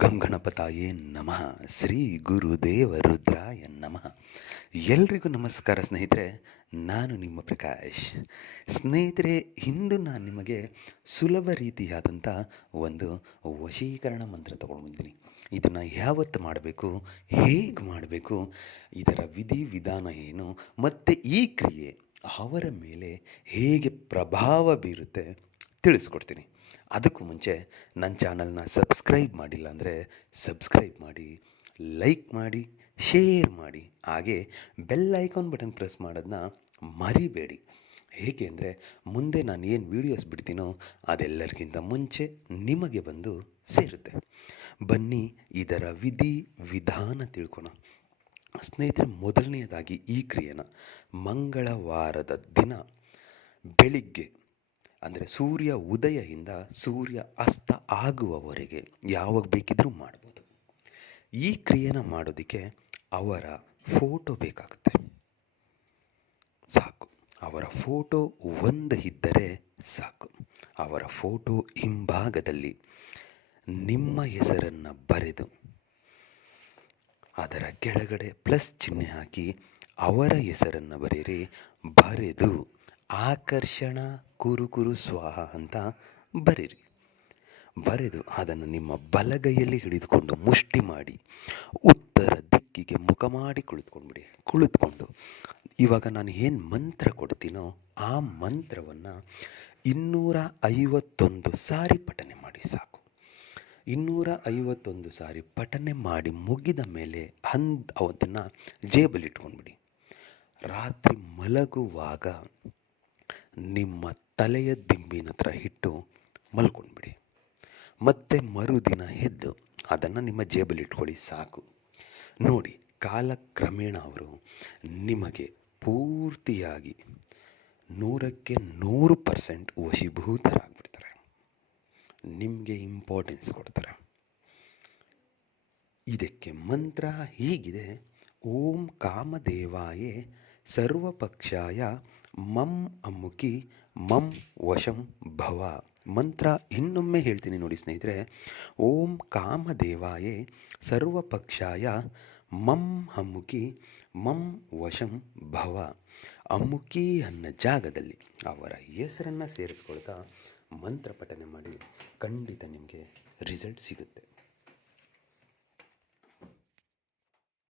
ಗಂ ಗಣಪತಾಯೇ ನಮಃ. ಶ್ರೀ ಗುರುದೇವ ರುದ್ರಾಯ ನಮಃ. ಎಲ್ರಿಗೂ ನಮಸ್ಕಾರ ಸ್ನೇಹಿತರೆ, ನಾನು ನಿಮ್ಮ ಪ್ರಕಾಶ್. ಸ್ನೇಹಿತರೆ, ಇಂದು ನಾನು ನಿಮಗೆ ಸುಲಭ ರೀತಿಯಾದಂಥ ಒಂದು ವಶೀಕರಣ ಮಂತ್ರ ತಗೊಂಡು ಬಂದಿದ್ದೀನಿ ಇದನ್ನು ಯಾವತ್ತು ಮಾಡಬೇಕು, ಹೇಗೆ ಮಾಡಬೇಕು, ಇದರ ವಿಧಿ ವಿಧಾನ ಏನು, ಮತ್ತು ಈ ಕ್ರಿಯೆ ಅವರ ಮೇಲೆ ಹೇಗೆ ಪ್ರಭಾವ ಬೀರುತ್ತೆ ತಿಳಿಸ್ಕೊಡ್ತೀನಿ. ಅದಕ್ಕೂ ಮುಂಚೆ ನನ್ನ ಚಾನಲ್ನ ಸಬ್ಸ್ಕ್ರೈಬ್ ಮಾಡಿಲ್ಲ ಅಂದರೆ ಸಬ್ಸ್ಕ್ರೈಬ್ ಮಾಡಿ, ಲೈಕ್ ಮಾಡಿ, ಶೇರ್ ಮಾಡಿ. ಹಾಗೆ ಬೆಲ್ ಐಕಾನ್ ಬಟನ್ ಪ್ರೆಸ್ ಮಾಡೋದನ್ನ ಮರಿಬೇಡಿ. ಹೇಗೆ ಅಂದರೆ ಮುಂದೆ ನಾನು ಏನು ವೀಡಿಯೋಸ್ ಬಿಡ್ತೀನೋ ಅದೆಲ್ಲರಿಗಿಂತ ಮುಂಚೆ ನಿಮಗೆ ಬಂದು ಸೇರುತ್ತೆ. ಬನ್ನಿ ಇದರ ವಿಧಿ, ವಿಧಾನ ತಿಳ್ಕೋಣ ಸ್ನೇಹಿತರೆ ಮೊದಲನೆಯದಾಗಿ ಈ ಕ್ರಿಯೆನ ಮಂಗಳವಾರದ ದಿನ, ಬೆಳಿಗ್ಗೆ ಅಂದರೆ ಸೂರ್ಯ ಉದಯದಿಂದ ಸೂರ್ಯ ಅಸ್ತ ಆಗುವವರೆಗೆ ಯಾವಾಗ ಬೇಕಿದ್ರೂ ಮಾಡ್ಬೋದು. ಈ ಕ್ರಿಯೆನ ಮಾಡೋದಕ್ಕೆ ಅವರ ಫೋಟೋ ಬೇಕಾಗುತ್ತೆ. ಸಾಕು. ಅವರ ಫೋಟೋ ಒಂದು ಇದ್ದರೆ ಸಾಕು. ಅವರ ಫೋಟೋ ಹಿಂಭಾಗದಲ್ಲಿ ನಿಮ್ಮ ಹೆಸರನ್ನು ಬರೆದು, ಅದರ ಕೆಳಗಡೆ ಪ್ಲಸ್ ಚಿಹ್ನೆ ಹಾಕಿ ಅವರ ಹೆಸರನ್ನು ಬರೆಯಿರಿ. ಬರೆದು ಆಕರ್ಷಣ ಕುರುಕುರು ಕುರು ಸ್ವಾಹ ಅಂತ ಬರೀರಿ. ಬರೆದು ಅದನ್ನು ನಿಮ್ಮ ಬಲಗೈಯಲ್ಲಿ ಹಿಡಿದುಕೊಂಡು ಮುಷ್ಟಿ ಮಾಡಿ, ಉತ್ತರ ದಿಕ್ಕಿಗೆ ಮುಖ ಮಾಡಿ ಕುಳಿತುಕೊಂಡ್ಬಿಡಿ. ಕುಳಿತುಕೊಂಡು ಇವಾಗ ನಾನು ಏನು ಮಂತ್ರ ಕೊಡ್ತೀನೋ ಆ ಮಂತ್ರವನ್ನು ಇನ್ನೂರ ಐವತ್ತೊಂದು ಸಾರಿ ಪಠನೆ ಮಾಡಿ ಸಾಕು. ಇನ್ನೂರ ಐವತ್ತೊಂದು ಸಾರಿ ಪಠನೆ ಮಾಡಿ ಮುಗಿದ ಮೇಲೆ ಅಂದ್ ಅವತ್ತನ್ನು ಜೇಬಲ್ಲಿ ಇಟ್ಕೊಂಡ್ಬಿಡಿ ರಾತ್ರಿ ಮಲಗುವಾಗ ನಿಮ್ಮ ತಲೆಯ ದಿಂಬಿನ ಹತ್ರ ಇಟ್ಟು ಮಲ್ಕೊಂಡ್ಬಿಡಿ. ಮತ್ತೆ ಮರುದಿನ ಎದ್ದು ಅದನ್ನು ನಿಮ್ಮ ಜೇಬಲ್ಲಿ ಇಟ್ಕೊಳ್ಳಿ, ಸಾಕು. ನೋಡಿ ಕಾಲಕ್ರಮೇಣ ಅವರು ನಿಮಗೆ ಪೂರ್ತಿಯಾಗಿ ನೂರಕ್ಕೆ ನೂರು ಪರ್ಸೆಂಟ್ ವಶೀಭೂತರಾಗ್ಬಿಡ್ತಾರೆ. ನಿಮಗೆ ಇಂಪಾರ್ಟೆನ್ಸ್ ಕೊಡ್ತಾರೆ. ಇದಕ್ಕೆ ಮಂತ್ರ ಹೀಗಿದೆ, ಓಂ ಕಾಮದೇವಾಯೇ ಸರ್ವಪಕ್ಷಾಯ ಮಂ ಅಮ್ಮುಕಿ ಮಂ ವಶಂ ಭವ. ಮಂತ್ರ ಇನ್ನೊಮ್ಮೆ ಹೇಳ್ತೀನಿ ನೋಡಿ ಸ್ನೇಹಿತರೆ. ಓಂ ಕಾಮದೇವಾಯೇ ಸರ್ವಪಕ್ಷಾಯ ಮಂ ಅಮ್ಮುಕಿ ಮಂ ವಶಂ ಭವ. ಅಮ್ಮುಕಿ ಅನ್ನೋ ಜಾಗದಲ್ಲಿ ಅವರ ಹೆಸರನ್ನು ಸೇರಿಸ್ಕೊಳ್ತಾ ಮಂತ್ರ ಪಠನೆ ಮಾಡಿ ಖಂಡಿತ ನಿಮಗೆ ರಿಸಲ್ಟ್ ಸಿಗುತ್ತೆ.